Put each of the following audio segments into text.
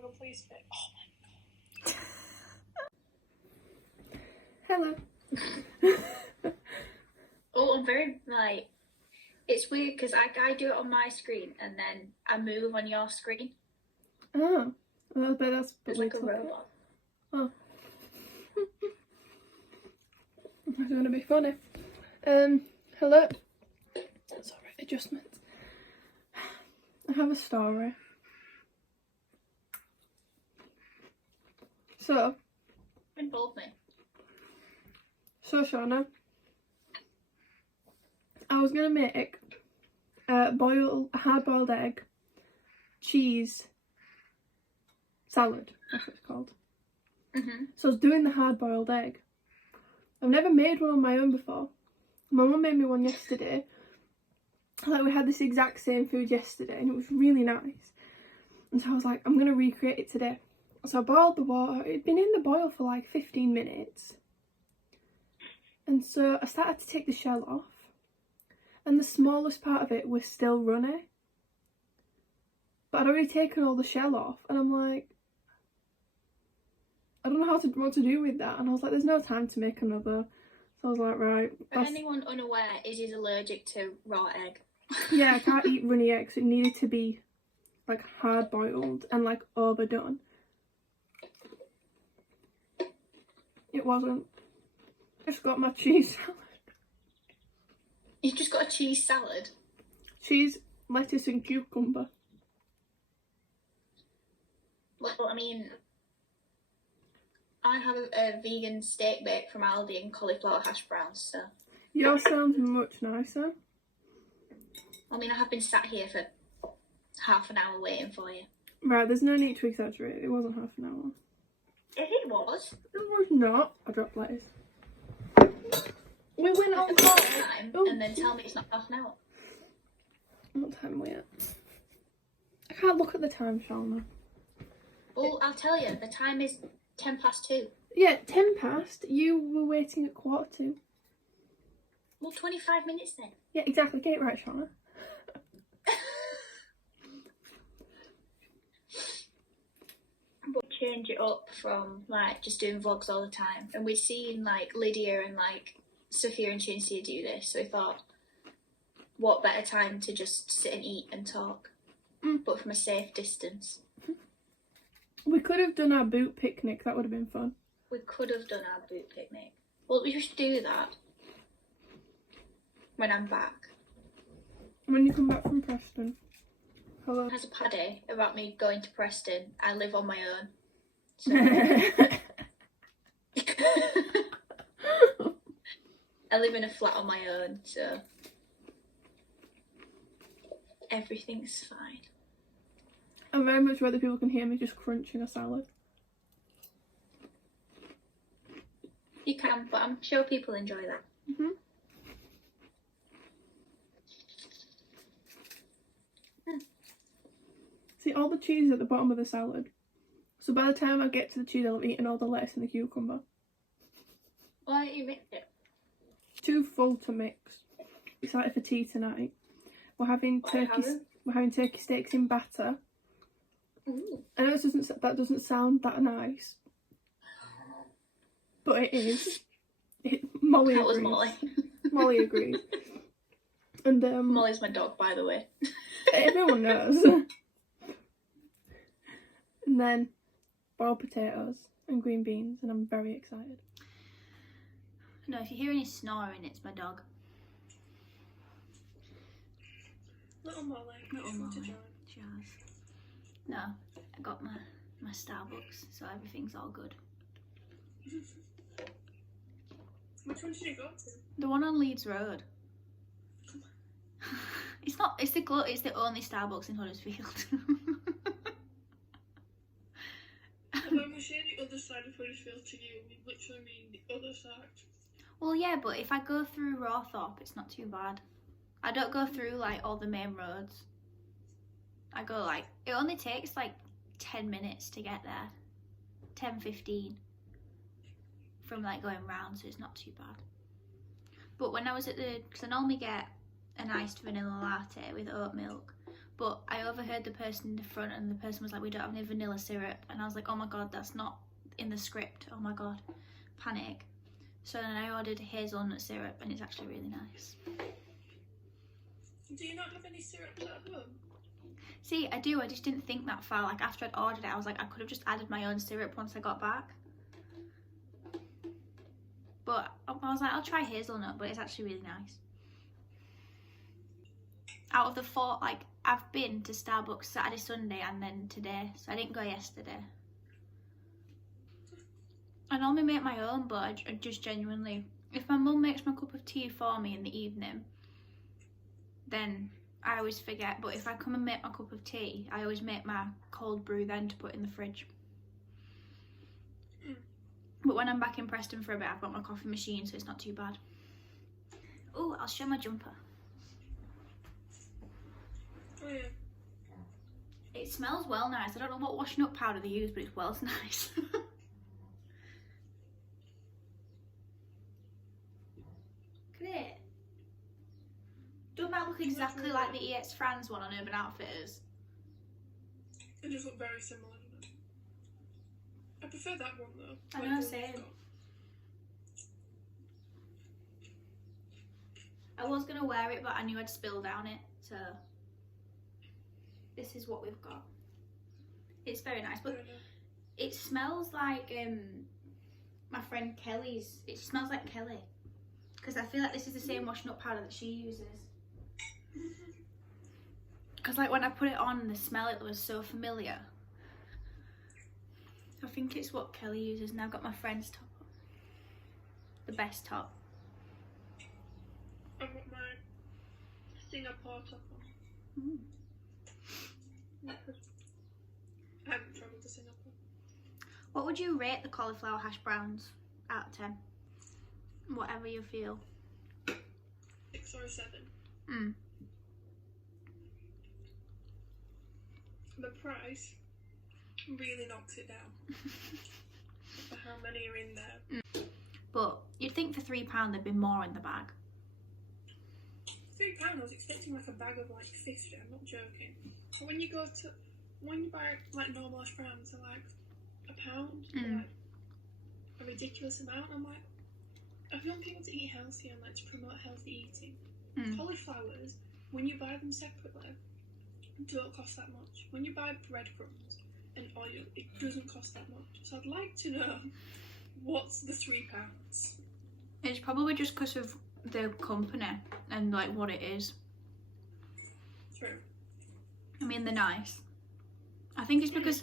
want to go please fit? Oh Hello. Oh, I'm very, like, it's weird because I do it on my screen and then I move on your screen. Oh, well, that's It's like a robot. Oh. That's going to be funny. Hello. Sorry, adjustment. I have a story. So. Involve me. So, Shauna, I was going to make a hard-boiled egg, cheese, salad, that's what it's called. So I was doing the hard-boiled egg. I've never made one on my own before. My mum made me one yesterday. Like, we had this exact same food yesterday and it was really nice. And so I was like, I'm going to recreate it today. So I boiled the water. It'd been in the boil for like 15 minutes. And so I started to take the shell off. And the smallest part of it was still runny. But I'd already taken all the shell off. And I'm like, I don't know what to do with that. And I was like, there's no time to make another. So I was like, right. For anyone unaware, Izzy's allergic to raw egg. Yeah, I can't eat runny eggs. It needed to be like hard boiled and like overdone. It wasn't. Just got my cheese salad. You just got a cheese salad? Cheese, lettuce and cucumber. Well, I mean, I have a vegan steak bake from Aldi and cauliflower hash browns, so... Yours sounds much nicer. I mean, I have been sat here for half an hour waiting for you. Right, there's no need to exaggerate. It wasn't half an hour. If it was. It was not. I dropped lettuce. We went on time and then tell me it's not half an hour. What time are we at? I can't look at the time, Shauna. Well, I'll tell you, the time is 2:10. Yeah, 10 past. You were waiting at 2:45. Well, 25 minutes then. Yeah, exactly. Get it right, Shauna. But change it up from like just doing vlogs all the time, and we've seen like Lydia and like Sophia and Cinzia do this, so we thought, what better time to just sit and eat and talk, but from a safe distance. We could have done our boot picnic. That would have been fun. We could have done our boot picnic. Well, we should do that when I'm back. When you come back from Preston. Hello. Has a paddy about me going to Preston. I live on my own. So. I live in a flat on my own, so everything's fine. I'm very much rather people can hear me just crunching a salad. You can, but I'm sure people enjoy that. See, all the cheese is at the bottom of the salad. So by the time I get to the cheese, I'll have eaten all the lettuce and the cucumber. Why don't you mix it? Too full to mix. Excited for tea tonight. We're having turkey steaks in batter. Ooh. I know that doesn't sound that nice, but it is. Molly That agrees. was Molly. Molly agrees. And Molly's my dog, by the way. Everyone knows. And then boiled potatoes and green beans, and I'm very excited. No, if you hear any snoring, it's my dog. Little Molly. Little Molly. She has. No, I got my Starbucks, so everything's all good. Which one did you go to? The one on Leeds Road. It's the only Starbucks in Huddersfield. When we say the other side of Huddersfield to you, we literally mean the other side. Well, yeah, but if I go through Rawthorpe, it's not too bad. I don't go through like all the main roads. I go like, it only takes like 10 minutes to get there. 10-15 from like going round, so it's not too bad. But when I was at because I normally get an iced vanilla latte with oat milk, But I overheard the person in the front, and the person was like, we don't have any vanilla syrup. And I was like, oh my god, that's not in the script. Oh my god, panic. So then I ordered hazelnut syrup, and it's actually really nice. Do you not have any syrups at home? See, I do, I just didn't think that far. Like, after I'd ordered it, I was like, I could have just added my own syrup once I got back. But I was like, I'll try hazelnut, but it's actually really nice. Out of the 4, like, I've been to Starbucks Saturday, Sunday, and then today. So I didn't go yesterday. I normally make my own, but I just genuinely... If my mum makes my cup of tea for me in the evening, then I always forget. But if I come and make my cup of tea, I always make my cold brew then to put in the fridge. But when I'm back in Preston for a bit, I've got my coffee machine, so it's not too bad. Oh, I'll show my jumper. Oh yeah. It smells well nice. I don't know what washing up powder they use, but it smells nice. Look at it. Don't that look exactly like the EX France one on Urban Outfitters? It does look very similar, doesn't it? I prefer that one though. I know, same. I was going to wear it, but I knew I'd spill down it, so this is what we've got. It's very nice, but it smells like my friend Kelly's. It smells like Kelly, because I feel like this is the same washing up powder that she uses. Because like when I put it on, the smell, it was so familiar. I think it's what Kelly uses. Now I've got my friend's top on. The best top. I've got my Singapore top on. Mm. I haven't travelled to Singapore. What would you rate the cauliflower hash browns out of 10? Whatever you feel. 6 or a 7. Mm. The price really knocks it down for how many are in there. Mm. But you'd think for £3 there'd be more in the bag. £3, I was expecting like a bag of like 50, I'm not joking. But when you buy like normal hash browns, they're like £1, or like a ridiculous amount. I'm like, I want people to eat healthy and like to promote healthy eating. Cauliflowers, when you buy them separately, don't cost that much. When you buy breadcrumbs and oil, it doesn't cost that much. So I'd like to know, what's the £3? It's probably just because of the company and like what it is. True. I mean, they're nice. I think it's because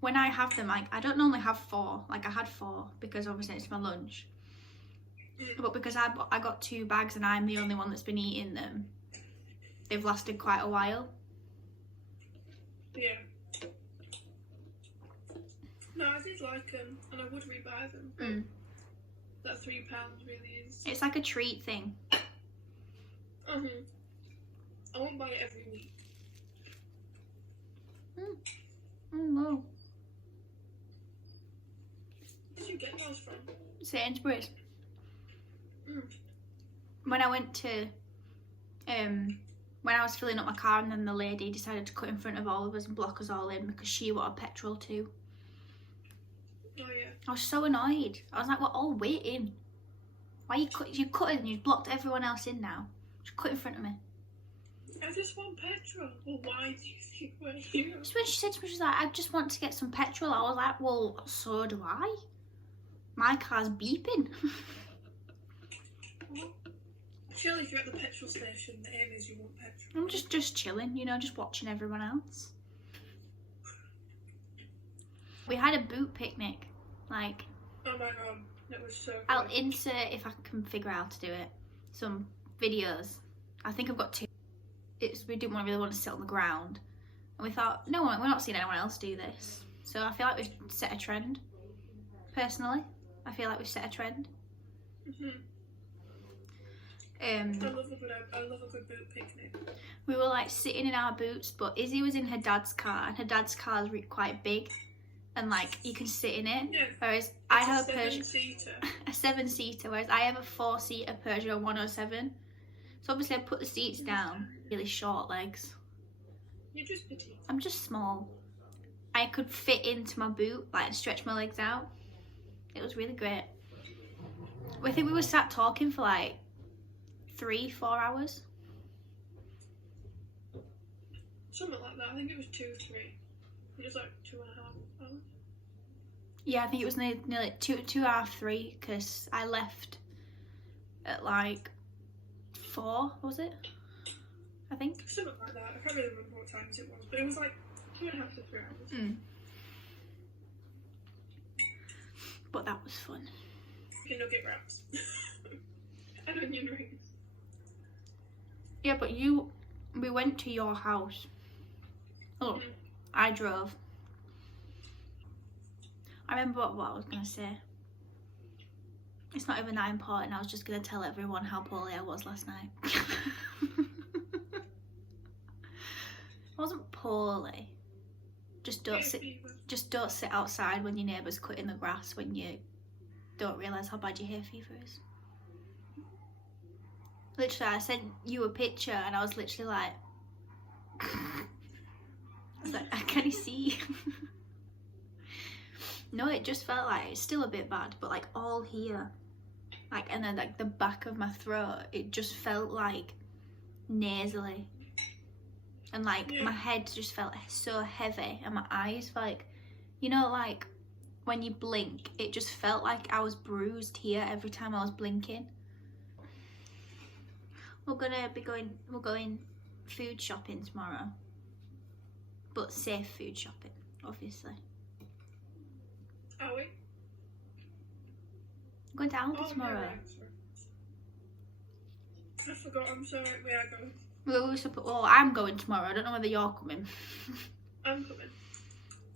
when I have them, like I don't normally have 4. Like I had 4 because obviously it's my lunch. But because I got 2 bags and I'm the only one that's been eating them, they've lasted quite a while. Yeah. No, I did like them, and I would rebuy them. That £3 really is. It's like a treat thing. I won't buy it every week. Oh no. Where did you get those from? Sainsbury's. When I went to, when I was filling up my car and then the lady decided to cut in front of all of us and block us all in because she wanted petrol too. Oh yeah. I was so annoyed. I was like, we're all waiting. Why you cutting and you've blocked everyone else in now? Just cut in front of me. I just want petrol. Well, why do you think we're here? Just when she said to me, she was like, I just want to get some petrol. I was like, well, so do I. My car's beeping. Surely if you're at the petrol station, the aim is you want petrol. I'm just chilling, you know, just watching everyone else. We had a boot picnic, like... Oh my god, that was so good. I'll insert, if I can figure out how to do it, some videos. I think I've got 2. We didn't really want to sit on the ground. And we thought, no, we're not seeing anyone else do this. So I feel like we've set a trend. Personally, I feel like we've set a trend. I love a good boot picnic. We were like sitting in our boots, but Izzy was in her dad's car, and her dad's car is quite big, and like you can sit in it. Yeah. Whereas I have a Peugeot, 7-seater. a 7-seater, whereas I have a 4-seater Peugeot 107. So obviously I put the seats down, really short legs. You're just petite. I'm just small. I could fit into my boot, like, and stretch my legs out. It was really great. I think we were sat talking for like 3-4 hours. Something like that. I think it was 2, 3. It was like 2.5 hours. Yeah, I think it was nearly 2.5, 3, because I left at like 4, was it? I think. Something like that. I can't really remember what times it was, but it was like 2.5 to 3 hours. Mm. But that was fun. Chicken nugget wraps. And onion rings. Yeah, but we went to your house. Oh, I drove. I remember what I was going to say. It's not even that important. I was just going to tell everyone how poorly I was last night. I wasn't poorly. Just don't sit outside when your neighbour's cutting the grass when you don't realise how bad your hay fever is. Literally, I sent you a picture and I was literally like... I was like, can you see? No, it just felt like it's still a bit bad, but like all here. Like, and then like the back of my throat, it just felt like nasally. And like my head just felt so heavy and my eyes felt like, you know, like when you blink, it just felt like I was bruised here every time I was blinking. We're going food shopping tomorrow. But safe food shopping, obviously. Are we? I'm going to Aldi tomorrow. Yeah, right, I forgot, I'm sorry, we are going. Well, I'm going tomorrow. I don't know whether you're coming. I'm coming.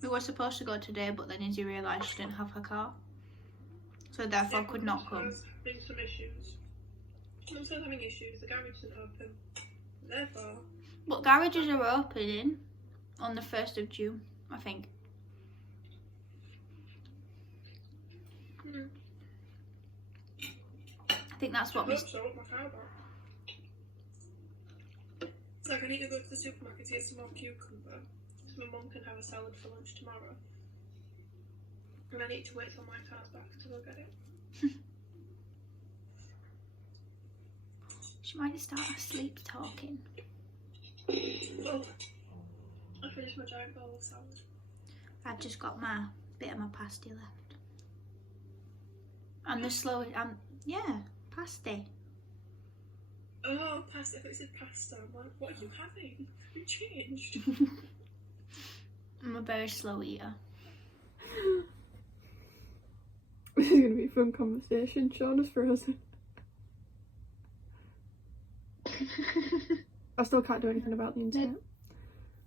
We were supposed to go today, but then Izzy realised she didn't have her car. So therefore could not come. There's been some issues. I'm still having issues. The garage isn't open. Therefore... But garages are opening on the 1st of June, I think. I think that's what I hope so, I want my car back. It's like I need to go to the supermarket to get some more cucumber so my mum can have a salad for lunch tomorrow. And I need to wait till my car's back to go get it. She might start asleep talking. Well, I finished my giant bowl of salad. I've just got my bit of my pasty left. And the slow, yeah, pasty. Oh, pasta. If it said pasta, I'm like, what are you having? You changed. I'm a very slow eater. This is going to be a fun conversation. Sean is frozen. I still can't do anything about the internet.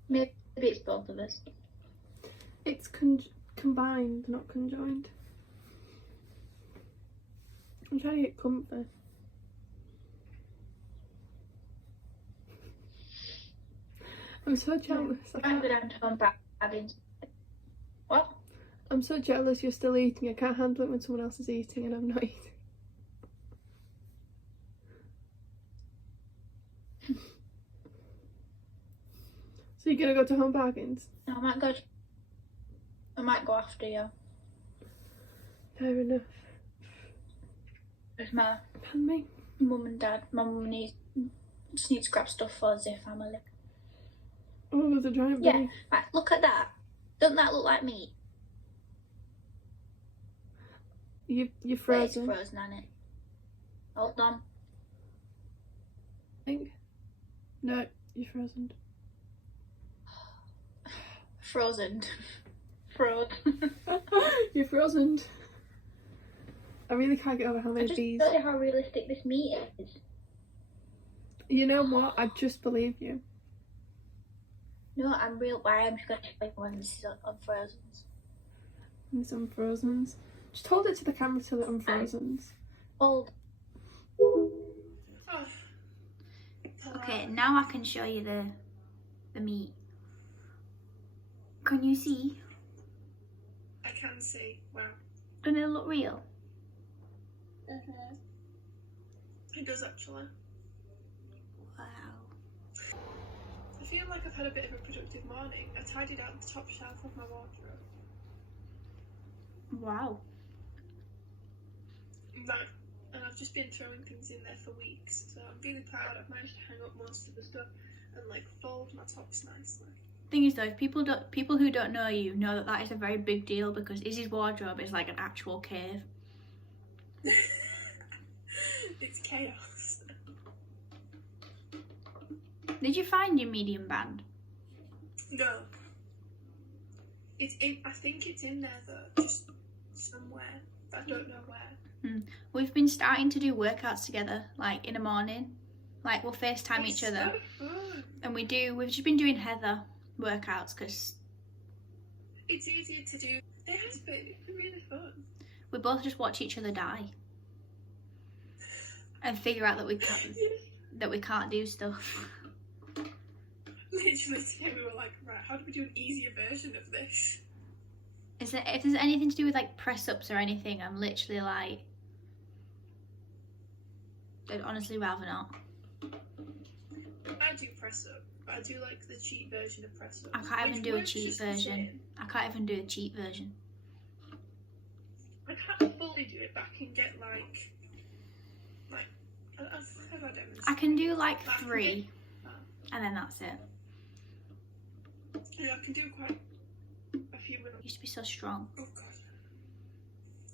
Maybe it's both of us. It's combined, not conjoined. I'm trying to get comfy. I'm so jealous. I'm going to come back having... What? I'm so jealous you're still eating. I can't handle it when someone else is eating and I'm not eating. So you're gonna go to Home Bargains? No, I might go after you. Fair enough. With my Pardon me? mum and dad. My mum just needs to grab stuff for the family. Oh, there's a giant Yeah, bee. right, look at that. Doesn't that look like meat? You're Wait, frozen. it's frozen, isn't it? Hold on. I think. No, you're frozen. Frozen. Frozen. You're frozen. I really can't get over how I many just bees. don't know how realistic this meat is. You know what? I just believe you. No, I'm real. I am just going to play when this is on Frozen's. And some frozens. Just hold it to the camera till it unfrozens. Hold. Oh. Okay, now I can show you the meat. Can you see? I can see. Wow. Doesn't it look real? It does actually. Wow. I feel like I've had a bit of a productive morning. I tidied out the top shelf of my wardrobe. Wow. Like, and I've just been throwing things in there for weeks, so I'm really proud. I've managed to hang up most of the stuff and like fold my tops nicely. Thing is though, if people who don't know you know that that is a very big deal, because Izzy's wardrobe is like an actual cave. It's chaos. Did you find your medium band? No. It's in. I think it's in there though, just somewhere. I don't know where. We've been starting to do workouts together, like in the morning. Like we'll FaceTime each other, so fun. and we've just been doing Heather workouts because It's easier to do. It has been. It's been really fun. we both just watch each other die and figure out that we can't do stuff. Literally today we were like, right, how do we do an easier version of this? If there's anything to do with like press ups or anything, I'm literally like, I'd honestly rather not. I do press up, but I do like the cheat version of press up. I can't even do a cheat version. I can't even do a cheat version. I can't fully do it, but I can get like I've had I can do like But I can 3, get- and then that's it. Yeah, I can do quite a few I minutes. used to be so strong. Oh god.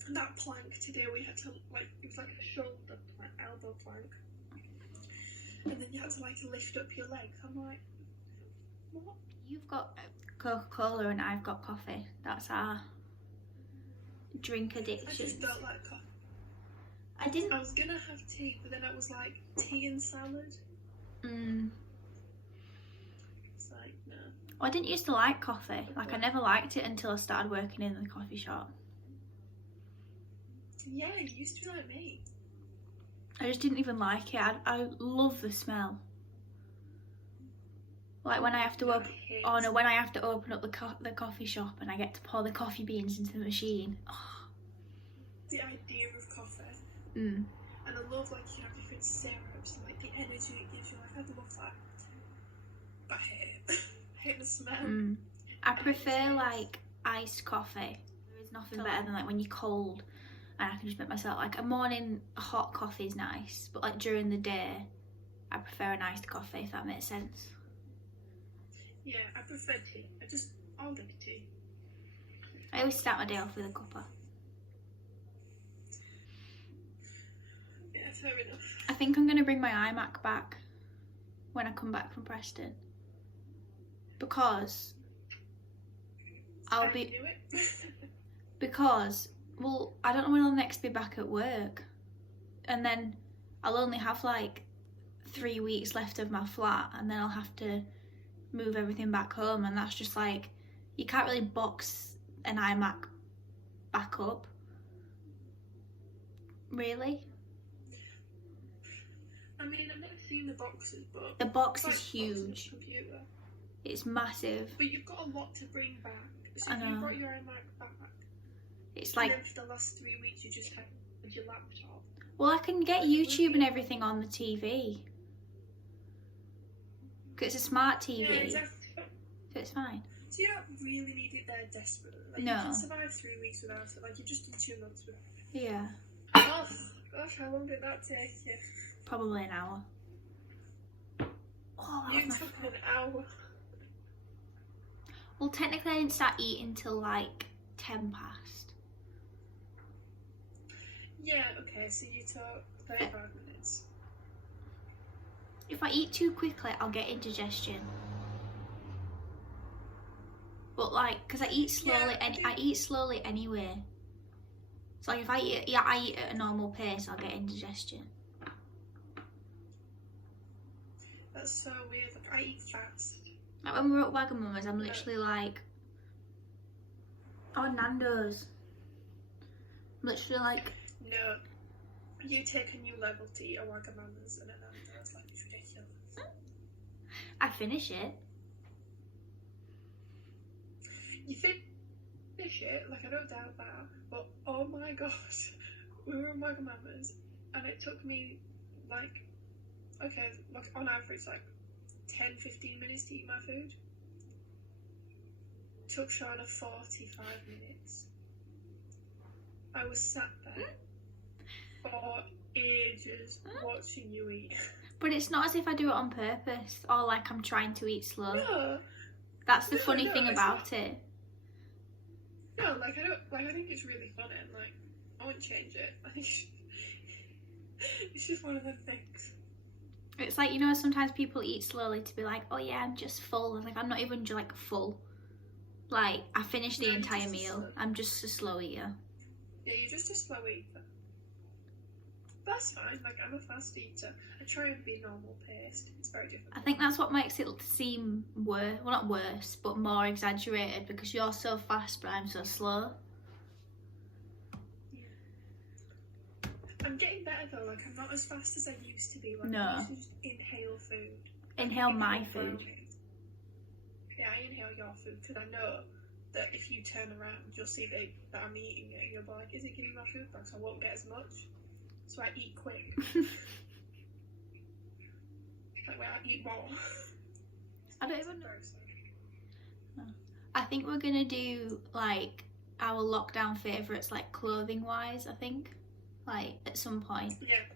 And that plank today we had to like, it was like a shoulder plank, elbow plank. And then you had to like lift up your legs. I'm like, what? You've got Coca-Cola and I've got coffee. That's our drink I just addiction. don't like coffee. I didn't. I was gonna have tea, but then I was like, tea and salad? It's like, no. I didn't used to like coffee. Like I never liked it until I started working in the coffee shop. Yeah, you used to be like me. I just didn't even like it. I love the smell. Like when I have to I open. hate Oh no! When I have to open up the coffee shop and I get to pour the coffee beans into the machine. Oh. the idea of coffee. Mm. And I love like you can have different syrups and like the energy it gives you. Like I love that. But I hate it. I hate the smell. I prefer like iced coffee. There is nothing better than like when you're cold and I can just make myself like a morning hot coffee is nice, but like during the day I prefer an iced coffee, if that makes sense. Yeah, I prefer tea. I'll drink tea. I always start my day off with a cuppa. Yeah, fair enough. I think I'm going to bring my iMac back when I come back from Preston, because I knew it. well, I don't know when I'll next be back at work, and then I'll only have like 3 weeks left of my flat, and then I'll have to move everything back home, and that's just like, you can't really box an iMac back up, really. I mean, I've never seen the boxes, but The box it's is like huge. boxing a computer. It's massive. But you've got a lot to bring back. So I if know. you brought your iMac back, It's and like, then for the last 3 weeks you just had your laptop. well, I can get YouTube and everything on the TV. 'Cause it's a smart TV, Yeah, exactly. so it's fine. So you don't really need it there desperately. Like, No. You can survive 3 weeks without it. Like, you've just done 2 months without it. Yeah, Oh, gosh, how long did that take you? probably an hour. Oh, that You was my took an hour. Well, technically I didn't start eating till like 10 past. Yeah, okay, so you took 35 minutes. If I eat too quickly, I'll get indigestion. But like, because I eat slowly, Yeah, and I eat slowly anyway. So like if I eat at a normal pace, I'll get indigestion. That's so weird. Like, I eat fast. Like when we're at Wagamama's, I'm literally like, oh, Nando's. I'm literally like, No. You take a new level to eat a Wagamama's and a Nando's. Like, it's ridiculous. I finish it. You finish it, like, I don't doubt that. But, oh my gosh. We were in Wagamama's and it took me, like, okay, like, on average, like, 10-15 minutes to eat my food. Took Shauna 45 minutes. I was sat there for ages watching you eat. But it's not as if I do it on purpose or like I'm trying to eat slow. No. That's the funny thing about it. No, like I think it's really funny and like I wouldn't change it. I think it's just one of them things. It's like, you know, sometimes people eat slowly to be like, oh yeah, I'm just full. And like, I'm not even like full. Like, I finished the entire meal. I'm just a slow eater. Yeah, you're just a slow eater. That's fine. Like, I'm a fast eater. I try and be normal paced. It's very different. I think that's what makes it seem worse. Well, not worse, but more exaggerated because you're so fast, but I'm so slow. Yeah. I'm getting better though. Like, I'm not as fast as I used to be. Like, No. I used to just inhale food. Inhale my food. Yeah, I inhale your food because I know that if you turn around, you'll see that I'm eating it and you'll be like, is it giving my food back? So I won't get as much. So I eat quick. Like when I eat more. I don't even know. No. I think we're gonna do like our lockdown favourites, like clothing wise, I think. Like at some point. Yeah.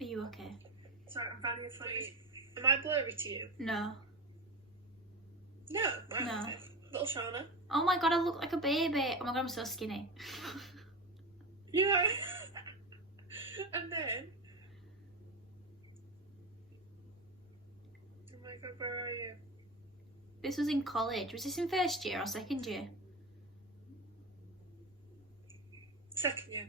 Are you okay? Sorry, I'm finding it funny. Am I blurry to you? No. No. No. Okay. Little Shauna. Oh my god, I look like a baby. Oh my god, I'm so skinny. Yeah. And then. Oh my god, where are you? This was in college. Was this in first year or second year? Second year.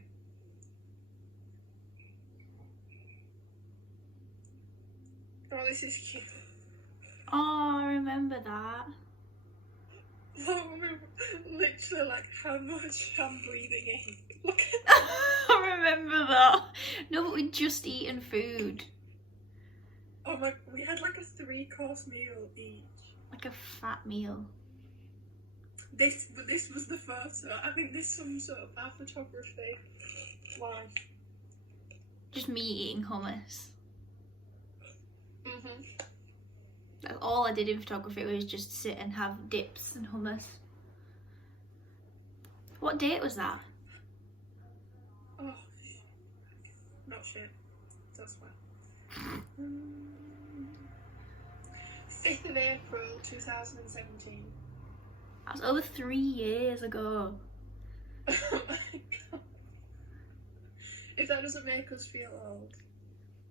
Oh, this is cute. Oh, I remember that. Oh, literally, like, how much I'm breathing in. Look at that. I remember that. No, but we'd just eaten food. Oh my, we had like a 3-course meal each. Like a fat meal. This was the photo. I think this sums up our photography life. Just me eating hummus. Mhm. That's all I did in photography was just sit and have dips and hummus. What date was that? Oh, not shit. That's fine. 5th of April 2017. That was over 3 years ago. Oh my god. If that doesn't make us feel old.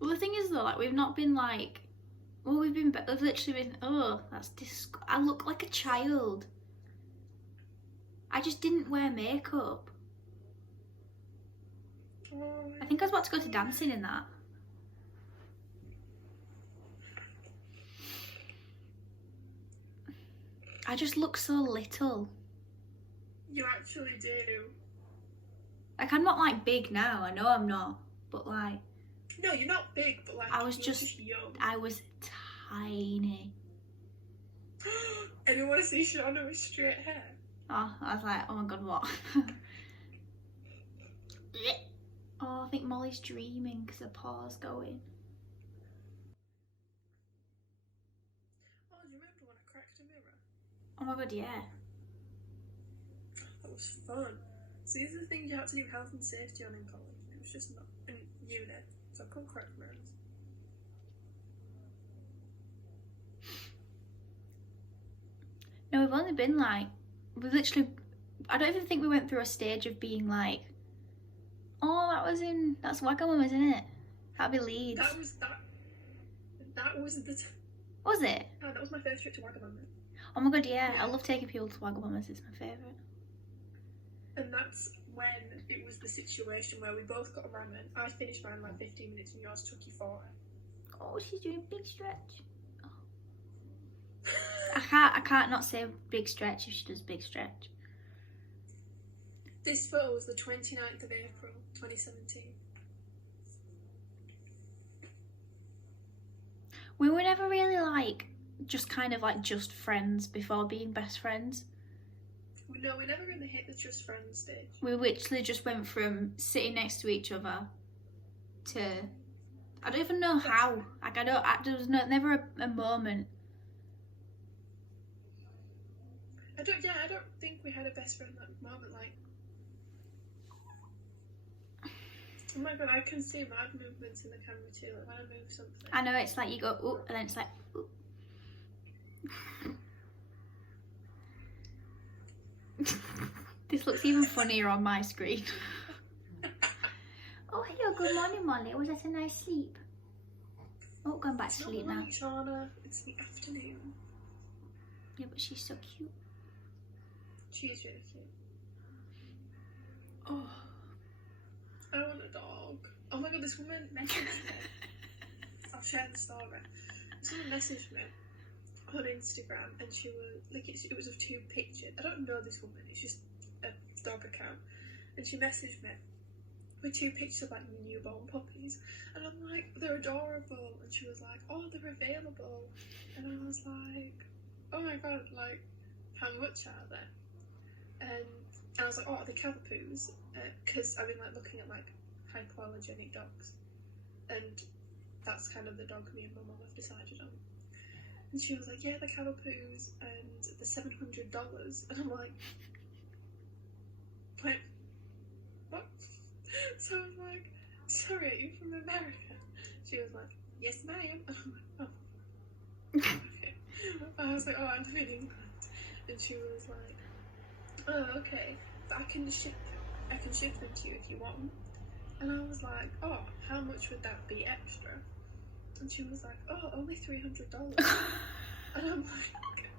Well, the thing is though, like we've not been like, well, we've literally been. Oh, that's I look like a child. I just didn't wear makeup. Oh, I think I was about to go to dancing in that. I just look so little. you actually do. Like I'm not like big now. I know I'm not, but like. No, you're not big, but like I was you're just young. I was tiny. And you want to see Shauna with straight hair? Oh, I was like, oh my god, what? Oh, I think Molly's dreaming because her paw's going. Oh, do you remember when I cracked a mirror? Oh my god, yeah. That was fun. So these are the things you had to do health and safety on in college. It was just not in uni. So I couldn't crack mirrors. No, we've only been like, we've literally, I don't even think we went through a stage of being like, oh, that's Wagamama, isn't it? That'd be Leeds. That was the Was it? Oh, that was my first trip to Wagamama. Oh my god, yeah. I love taking people to Wagamamas, it's my favourite. And that's when it was the situation where we both got a ramen. I finished mine in like 15 minutes and yours took you 40. Oh, she's doing big stretch. Oh. I can't not say big stretch if she does big stretch. This photo was the 29th of April, 2017. We were never really like, just kind of like just friends before being best friends. No, we never really hit the just friends stage. We literally just went from sitting next to each other to, I don't even know how. Like, there was never a moment. I don't think we had a best friend at the moment, like. Oh my god, I can see my movements in the camera too, like when I move something. I know, it's like you go, ooh, and then it's like, ooh. This looks even funnier on my screen. Oh, hello, good morning, Molly. Was that a nice sleep? Oh, going back to sleep now. It's not morning, Shauna. It's the afternoon. Yeah, but she's so cute. She is really cute. Oh. I want a dog. Oh my god, this woman messaged me. I'll share the story. Someone messaged me on Instagram and she was like, it was of 2 pictures. I don't know this woman, it's just a dog account. And she messaged me with 2 pictures of like newborn puppies. And I'm like, they're adorable. And she was like, oh, they're available. And I was like, oh my god, like, how much are they? And I was like, oh, are they cavapoos? Because I've been like looking at like hypoallergenic dogs, and that's kind of the dog me and my mum have decided on. And she was like, yeah, they're cavapoos, and they're $700. And I'm like, what? So I was like, sorry, are you from America? She was like, yes, ma'am. And I'm like, oh, okay. I was like, oh, I'm in England. And she was like, oh, okay, but I can ship them to you if you want. And I was like, oh, how much would that be extra? And she was like, oh, only $300. And I'm like,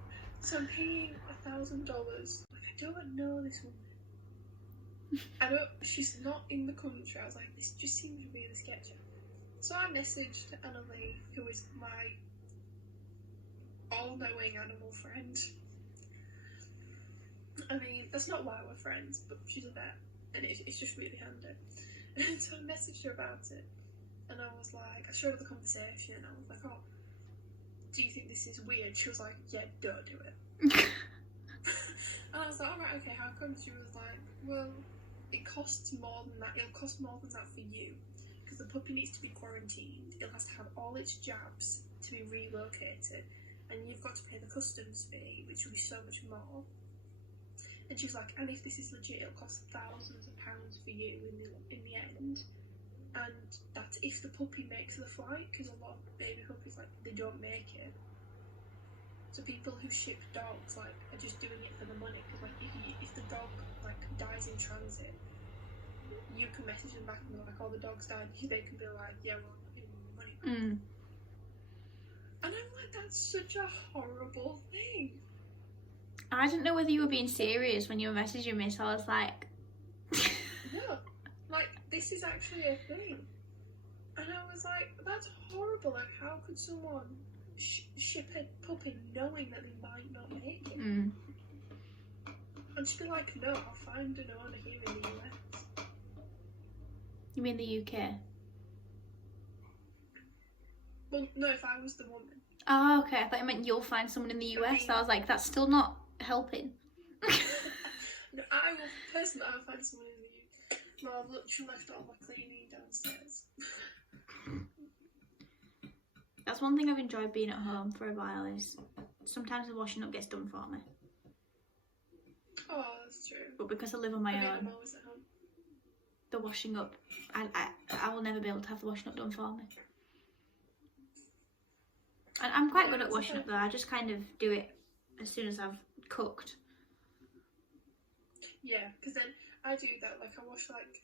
so I'm paying $1,000. Like, I don't know this woman. She's not in the country. I was like, this just seems really sketchy. So I messaged Annalie, who is my all-knowing animal friend. I mean, that's not why we're friends, but she's a vet, and it's just really handy. And so I messaged her about it, and I was like, I showed her the conversation, and I was like, oh, do you think this is weird? She was like, yeah, don't do it. And I was like, alright, okay, how come? She was like, well, it costs more than that. It'll cost more than that for you, because the puppy needs to be quarantined. It'll have to have all its jabs to be relocated, and you've got to pay the customs fee, which will be so much more. And she was like, and if this is legit, it'll cost thousands of pounds for you in the end. And that's if the puppy makes the flight, because a lot of baby puppies, like, they don't make it. So people who ship dogs, like, are just doing it for the money, because, like, if the dog, like, dies in transit, you can message them back and be like, oh, the dog's died. They can be like, yeah, well, I'm not giving you the money back. Mm. And I'm like, that's such a horrible thing. I didn't know whether you were being serious when you were messaging me, so I was like... No, like, this is actually a thing. And I was like, that's horrible. Like, how could someone ship a puppy knowing that they might not make it? Mm. And she'd be like, no, I'll find an owner here in the US. You mean the UK? Well, no, if I was the woman. Oh, okay. I thought you meant you'll find someone in the US. I was like, that's still not helping. No, personally, I will find someone in the UK. No, I've literally left all my cleaning downstairs. That's one thing I've enjoyed being at home for a while, is sometimes the washing up gets done for me. Oh, that's true. But because I live on my own, I'm always at home. the washing up, I will never be able to have the washing up done for me. And I'm quite good at washing up though. I just kind of do it as soon as I've cooked. Yeah, because then I do that, like, I wash, like,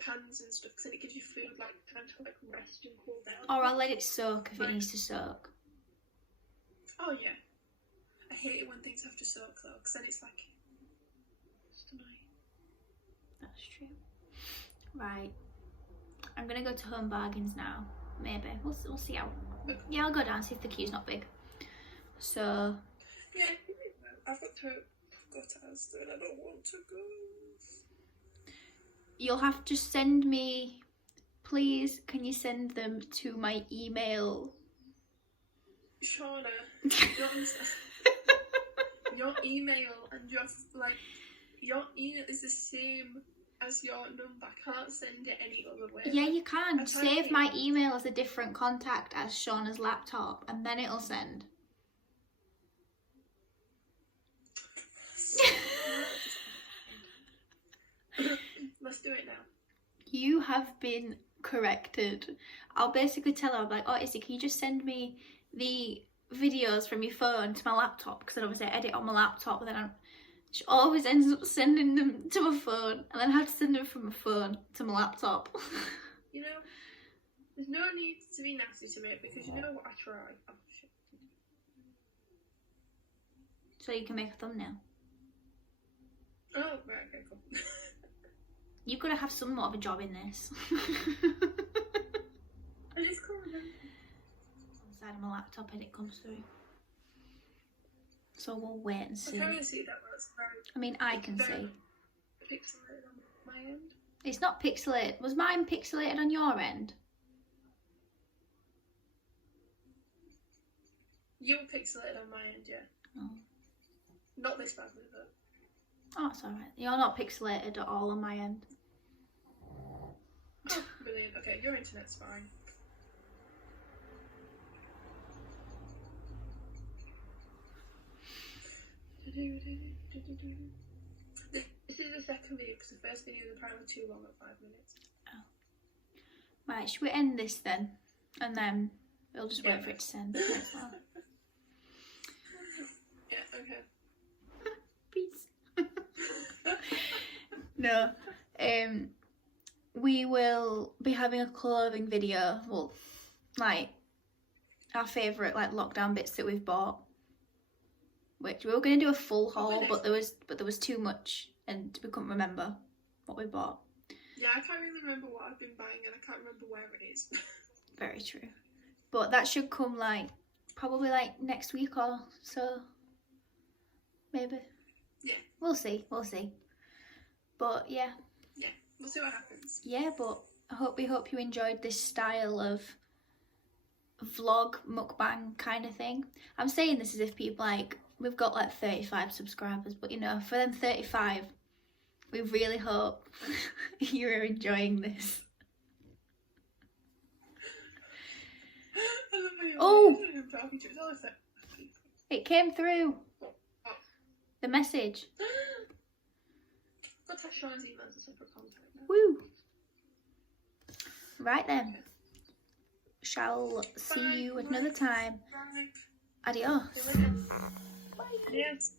pans and stuff, because then it gives you food, like, time to, like, rest and cool down. Or I'll let it soak if it needs to soak. Oh, yeah. I hate it when things have to soak, though, because then it's, like, just annoying. That's true. Right. I'm going to go to Home Bargains now. Maybe. We'll see how. Okay. Yeah, I'll go down, see if the queue's not big. So... Yeah, I've got to answer and I don't want to go. You'll have to send me... Please, can you send them to my email? Shauna, your email and your email is the same as your number. I can't send it any other way. Yeah, you can. I Save my email as a different contact as Shauna's laptop, and then it'll send. Let's do it now. You have been corrected. I'll basically tell her, I'm like, oh, Izzy, can you just send me the videos from your phone to my laptop? Because then obviously I edit on my laptop, and then she always ends up sending them to my phone, and then I have to send them from my phone to my laptop. You know, there's no need to be nasty to me because you know what, I try. Oh, shit. So you can make a thumbnail. Oh, right, okay, cool. You're gonna have some more of a job in this. I just can't remember. On the side of my laptop and it comes through. So we'll wait and see. I can't really see that, but it's very... I mean, I can see. Pixelated on my end. It's not pixelated. Was mine pixelated on your end? You were pixelated on my end, yeah. Oh. Not this badly, though. Oh, it's alright. You're not pixelated at all on my end. Oh, brilliant. Okay, your internet's fine. This is the second video because the first video is apparently too long at 5 minutes. Oh. Right, should we end this then? And then we'll just wait for it to send as well. Yeah, okay. Peace. No. We will be having a clothing video. Well, like our favourite like lockdown bits that we've bought. Which we were gonna do a full haul, but there was too much and we couldn't remember what we bought. Yeah, I can't really remember what I've been buying and I can't remember where it is. Very true. But that should come like probably like next week or so. Maybe. Yeah. We'll see. But yeah. Yeah, we'll see what happens. Yeah, but we hope you enjoyed this style of vlog mukbang kind of thing. I'm saying this as if people like we've got like 35 subscribers, but you know, for them 35, we really hope you're enjoying this. Oh! It came through. The message. Got to have Sean's email as a separate contact now. Woo! Right then. Shall see you another time. Bye. Adios. Bye. Yes.